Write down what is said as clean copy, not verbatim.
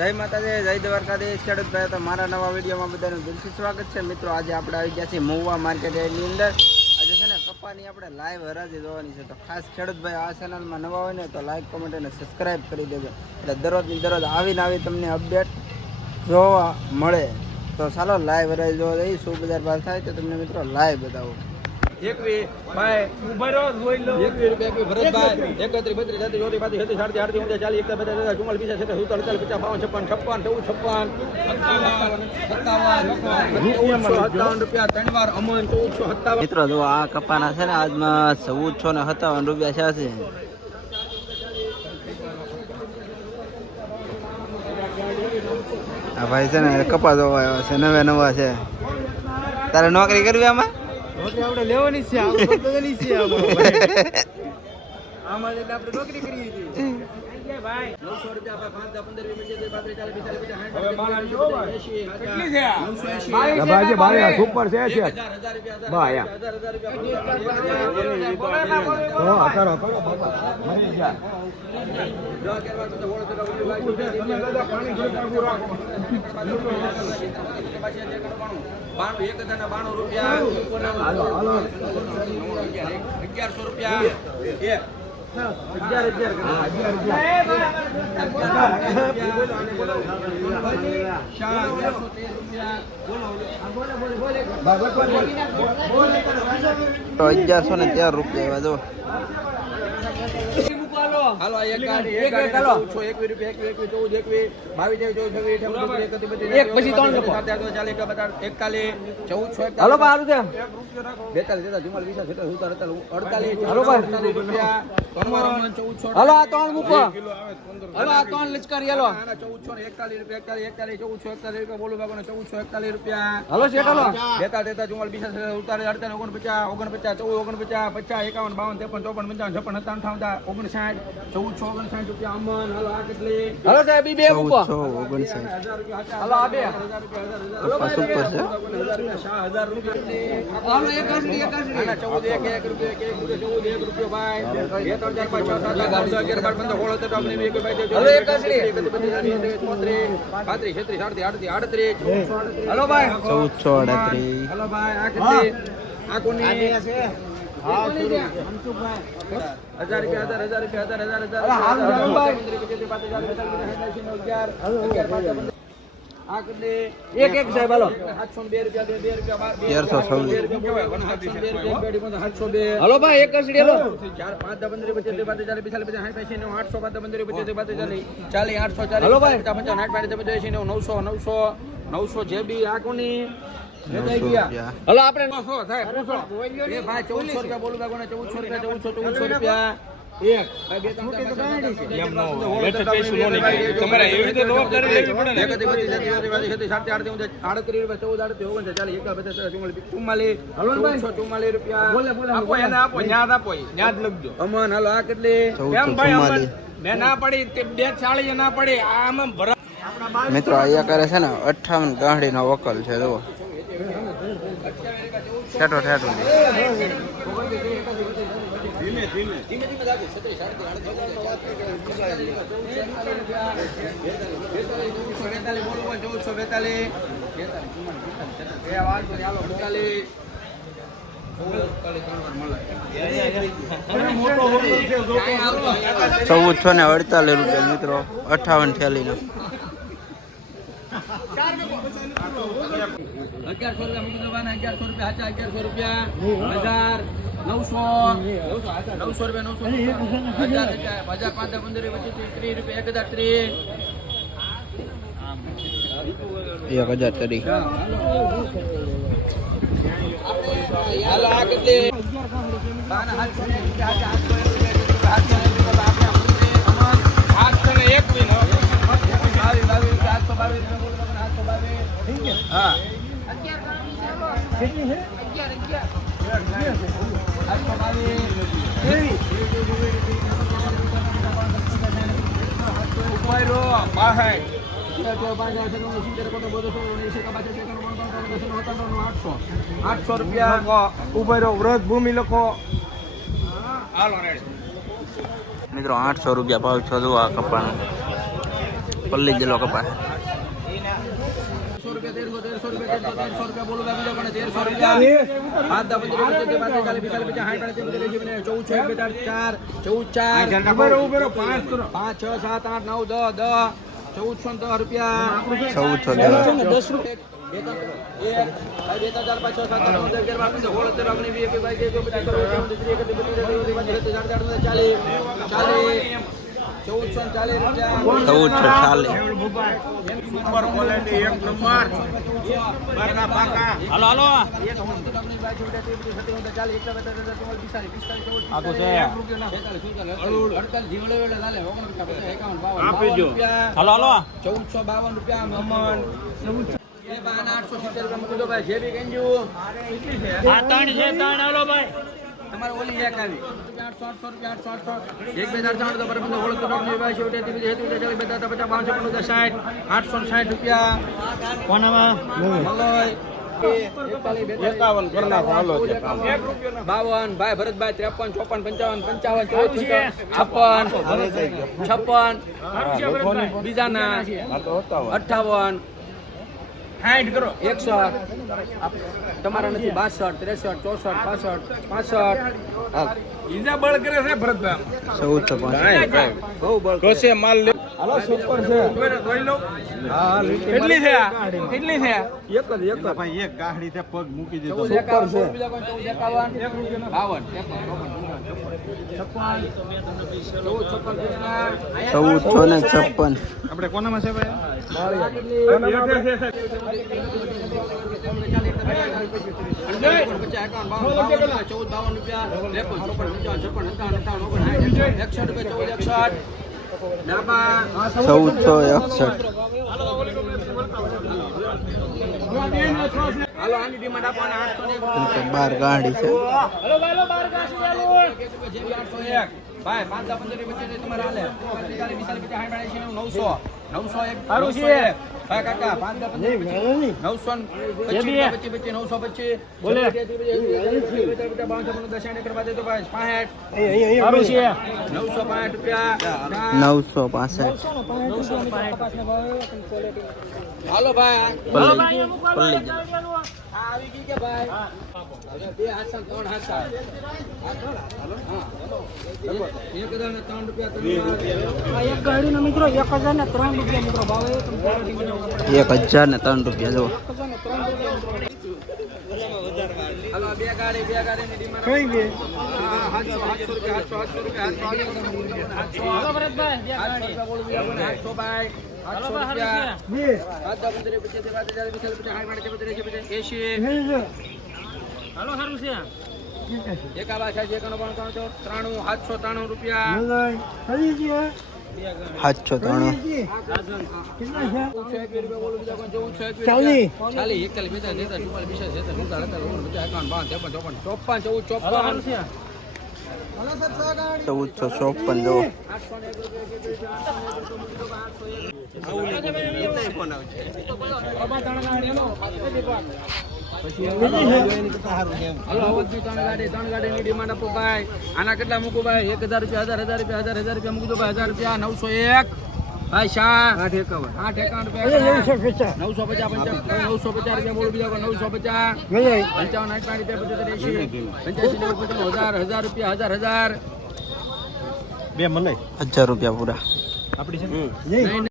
જય માતાજી, જય દ્વારકાધીશ. ખેડૂત ભાઈ, તો મારા નવા વિડીયોમાં બધાનું દિલથી સ્વાગત છે. મિત્રો, આજે આપણે આવી ગયા છીએ મહુવા માર્કેટ એની અંદર. આજે છે ને કપાની આપણે લાઈવ હરાજી જોવાની છે. તો ખાસ ખેડૂત ભાઈ આ ચેનલમાં નવા હોય ને તો લાઈક, કોમેન્ટ અને સબસ્ક્રાઈબ કરી દેજો, એટલે દરરોજની દરરોજ આવીને આવી તમને અપડેટ જોવા મળે. તો ચાલો લાઈવ હરાજી જોવા જઈએ. શું બજાર ભાવ થાય તો તમને મિત્રો લાઈવ બતાવો. 21 ભાઈ ઉભરો જોઈ લો. 21 રૂપિયા ભરતભાઈ 31 32 33 34 35 37 38 39 40 41 57 મિત્રો જો આ કપાના છે ને આજમાં 1457 રૂપિયા છે. આ ભાઈ છે ને કપા જોવા આવ્યો છે, નવા છે. તારે નોકરી કરવી આમાં? આપણે લેવાની છે, આમાં એટલે આપણે નોકરી કરી હતી ભાઈ. 900 રૂપિયા 5 15 સુપર છે ભાઈ. તો 1113 રૂપિયા જો. હાલો એક હાલો 21 રૂપિયા 21 22 23 પછી 3 લખો 41 હાલો સારું છે 42 હાલો હાલો આ 3 મૂકો. હાલો આ 3 લચકારી હાલો 1441 રૂપિયા 41 1441 બોલું બાગોને 1441 રૂપિયા. હાલો શેઠ હાલો 42 43 44 49 50 1459 રૂપિયા અમન. હાલો આ કેટલી? હાલો સાહેબ બે મૂકો 1459. હાલો આ બે હાલો સુપર છે 1000 રૂપિયા. હાલો 81 રૂપિયા ભાઈ 1438 હાલો ભાઈ 1438. હાલો ભાઈ આ કેટલી? આ કોની છે? હા 1000 રૂપિયા આ કેટલે? એક સાહેબ હાલો 702 રૂપિયા 2 રૂપિયા 702. હાલો ભાઈ 81 હાલો 4 5 15 25 40 840 હાલો ભાઈ 900 જે બી આ કોની હલો આપણે 900 થાય પૂછો એ ભાઈ 1400 રૂપિયા બોલું બાગોને 1400 રૂપિયા એક ભાઈ બે ત્રણ એમ નો લેટ કેશું નો નીકળે તમારે એવી રીતે લોક કરી લેવી પડે ને 38 હલો ભાઈ 44 રૂપિયા બોલે આપો એને આપો ન્યાદ આપો ન્યાદ લખજો અમન. હાલો આ કેટલી? એમ ભાઈ અમન મે ના પડી તે 240 ના પડી આમાં ભરા. મિત્રો આયા કરે છે ને 58 ગાંડી નો વકલ છે જો ઠેઠો ધીમે લાગે 1448 રૂપિયા મિત્રો 58 થેલી નો 1100 રૂપિયા 1000 900 રૂપિયા 1000 5 15 30 રૂપિયા 1030 હાલો આ કેટલી? હા કેટલી છે? 800 રૂપિયા ઉભો રહ્યો વ્રત ભૂમિ લખો. હાલો રેડી મિત્રો 800 રૂપિયા ભાવ છો જો આ કપાનો પલ્લી જેલો કપા તમારે ઓલી એક આવી 800 રૂપિયા 1 2 4 5 બરાબર હોળ તો ડોક ની ભાઈ છોટે તી હેતુ ચાલી 2 50 550 60 860 રૂપિયા કોનામાં મલોય 51 કરના હાલો 52 ભાઈ ભરતભાઈ 53 54 55 56 બીજાના 58 60 કરો 100 તમારા નથી 62 63 64 65 ઈજા બળ કરે છે ભરતભાઈ 14 બહુ બળ કોસે માલ લે હાલો સુપર છે જોઈ લો હા કેટલી છે કેટલી છે એક ભાઈ એક ગાડી તે પગ મૂકી દીધો સુપર છે 1456 આપણે કોનામાં છે ભાઈ બાર ગાડી છે ભાઈ 515 વચ્ચે તમારે હાલે 900 હા કાકા 515 925 બોલે 525 કરવા દે તો ભાઈ 65 965 રૂપિયા 965 હાલો ભાઈ આવી ગઈ કે ભાઈ બે હાથ 3 હાથ હાલો 1003 રૂપિયા એક ગાડી નો મિત્રો 1003 રૂપિયા મિત્રો ભાવ 1003 રૂપિયા જો હાલો બે ગાડી ની ડિમાન્ડ કઈ ગઈ 700 રૂપિયા 700 હાલો ભરતભાઈ બે ગાડી બોલું 800 ભાઈ 800 રૂપિયા બે 5 હાલો સારું છે એકાબા છે એકાનો 793 રૂપિયા 793 આના કેટલા મૂકું ભાઈ 1000 રૂપિયા 1000 રૂપિયા મૂકી દો ભાઈ 1000 રૂપિયા 901 ભાઈ શાહ 851 રૂપિયા 950 રૂપિયા બોલું બીજા 950 55 રૂપિયા 1000 રૂપિયા બે મને 1000 રૂપિયા પૂરા આપડી છે